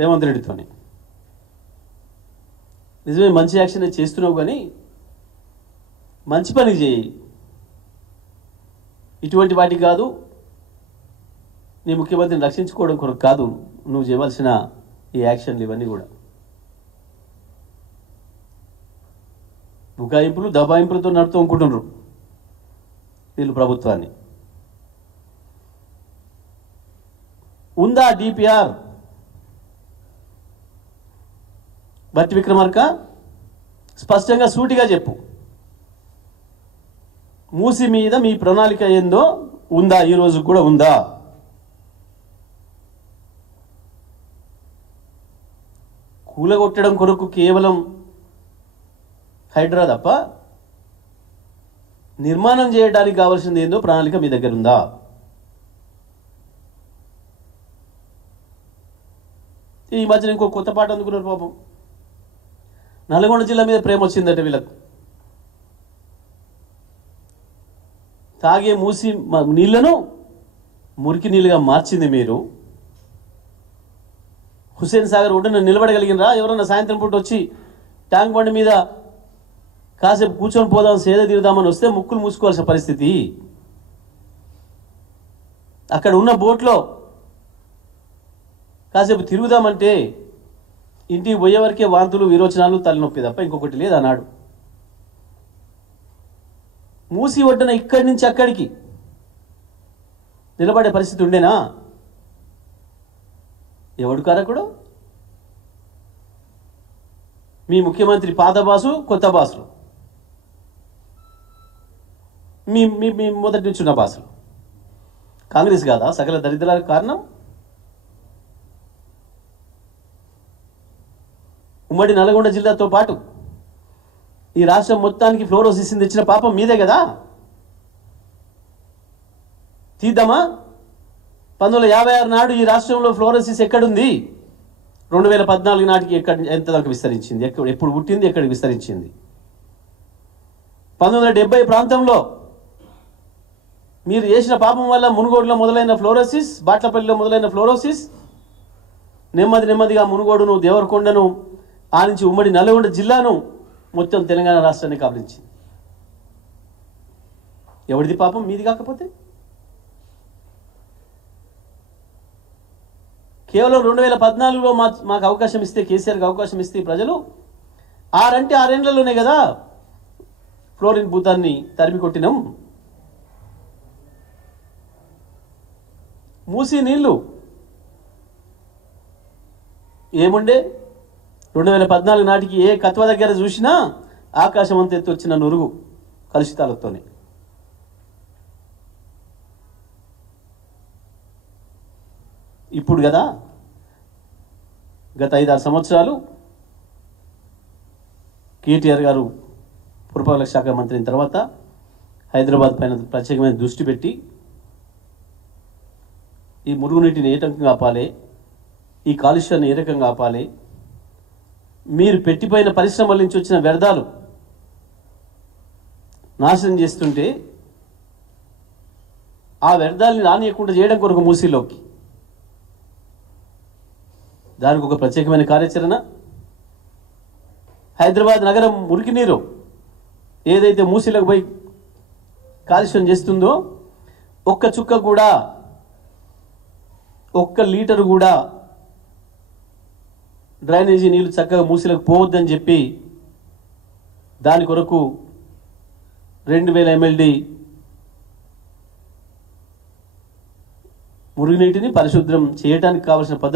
రేవంత్ రెడ్డితోని. నిజమే మంచి యాక్షన్ చేస్తున్నావు, కానీ మంచి పని చేయి. ఇటువంటి వాటికి కాదు, నీ ముఖ్యమంత్రిని రక్షించుకోవడం కొరకు కాదు నువ్వు చేయవలసిన ఈ యాక్షన్లు ఇవన్నీ కూడా. బుకాయింపులు దబాయింపులతో నడుతూ అనుకుంటున్నారు వీళ్ళు ప్రభుత్వాన్ని. ఉందా డిపిఆర్? బట్టి విక్రమార్క స్పష్టంగా సూటిగా చెప్పు. మూసి మీద మీ ప్రణాళిక ఏందో ఉందా? ఈ రోజు కూడా ఉందా? కూలగొట్టడం కొరకు కేవలం హైడ్రా తప్ప నిర్మాణం చేయడానికి కావాల్సింది ఏందో ప్రణాళిక మీ దగ్గర ఉందా? ఈ మధ్యన ఇంకో కొత్త పాట అందుకున్నారు పాపం. నల్గొండ జిల్లా మీద ప్రేమ వచ్చిందట వీళ్ళకు. తాగే మూసి నీళ్లను మురికి నీళ్ళుగా మార్చింది మీరు. హుస్సేన్ సాగర్ ఒడ్డున నిలబడగలిగినరా? ఎవరన్నా సాయంత్రం పూట వచ్చి ట్యాంక్ బండి మీద కాసేపు కూర్చొని పోదాం, సేద తీరుదామని వస్తే ముక్కులు మూసుకోవాల్సిన పరిస్థితి. అక్కడ ఉన్న బోట్లో కాసేపు తిరుగుదామంటే ఇంటికి పోయే వరకే వాంతులు, విరోచనాలు, తలనొప్పి తప్ప ఇంకొకటి లేదు అన్నాడు. మూసి ఒడ్డున ఇక్కడి నుంచి అక్కడికి నిలబడే పరిస్థితి ఉండేనా? ఎవడు కారకుడు? మీ ముఖ్యమంత్రి పాత బాసు, కొత్త బాసులు, మీ మీ మీ మొదటి నుంచి ఉన్న బాసులు. కాంగ్రెస్ కాదా సకల దరిద్రాలకు కారణం? ఉమ్మడి నల్గొండ జిల్లాతో పాటు ఈ రాష్ట్రం మొత్తానికి ఫ్లోరోసిస్ తెచ్చిన పాపం మీదే కదా. తీద్దామా? 1956 నాడు ఈ రాష్ట్రంలో ఫ్లోరోసిస్ ఎక్కడుంది? 2014 నాటికి ఎంత దాకా విస్తరించింది? ఎప్పుడు పుట్టింది? ఎక్కడికి విస్తరించింది? 1970 ప్రాంతంలో మీరు చేసిన పాపం వల్ల మునుగోడులో మొదలైన ఫ్లోరోసిస్, బాట్లపల్లిలో మొదలైన ఫ్లోరోసిస్ నెమ్మదిగా మునుగోడును, దేవరకొండను, ఆ నుంచి ఉమ్మడి నల్గొండ జిల్లాను, మొత్తం తెలంగాణ రాష్ట్రాన్ని కావలించింది. ఎవరిది పాపం? మీది కాకపోతే? కేవలం 2014లో మాకు అవకాశం ఇస్తే, కేసీఆర్కి అవకాశం ఇస్తే ప్రజలు 6 ఏళ్లలోనే కదా ఫ్లోరిన్ భూతాన్ని తరిమి కొట్టినాం. మూసి నీళ్లు ఏముండే? 2014 నాటికి ఏ కత్వ దగ్గర చూసినా ఆకాశం అంత ఎత్తు వచ్చిన నురుగు కలుషితాలతోనే. ఇప్పుడు కదా గత 5-6 సంవత్సరాలు కేటీఆర్ గారు పురపాలక శాఖ మంత్రి అయిన తర్వాత హైదరాబాద్ పైన ప్రత్యేకమైన దృష్టి పెట్టి ఈ మురుగునీటిని ఏ రకంగా ఆపాలి, ఈ కాలుష్యాన్ని ఏ రకంగా ఆపాలి, మీరు పెట్టిపోయిన పరిశ్రమల నుంచి వచ్చిన వ్యర్థాలు నాశనం చేస్తుంటే ఆ వ్యర్థాలని రానియకుండా చేయడం కొరకు మూసీలోకి దానికి ఒక ప్రత్యేకమైన కార్యాచరణ. హైదరాబాద్ నగరం మురికి నీరు ఏదైతే మూసీలకు పోయి కాలుష్యం చేస్తుందో, ఒక్క చుక్క కూడా, ఒక్క లీటరు కూడా డ్రైనేజీ నీళ్లు చక్కగా మూసీలకు పోవద్దని చెప్పి దాని కొరకు 2000 MLD మురుగునీటిని పరిశుభ్రం చేయడానికి కావాల్సిన పద్ధతి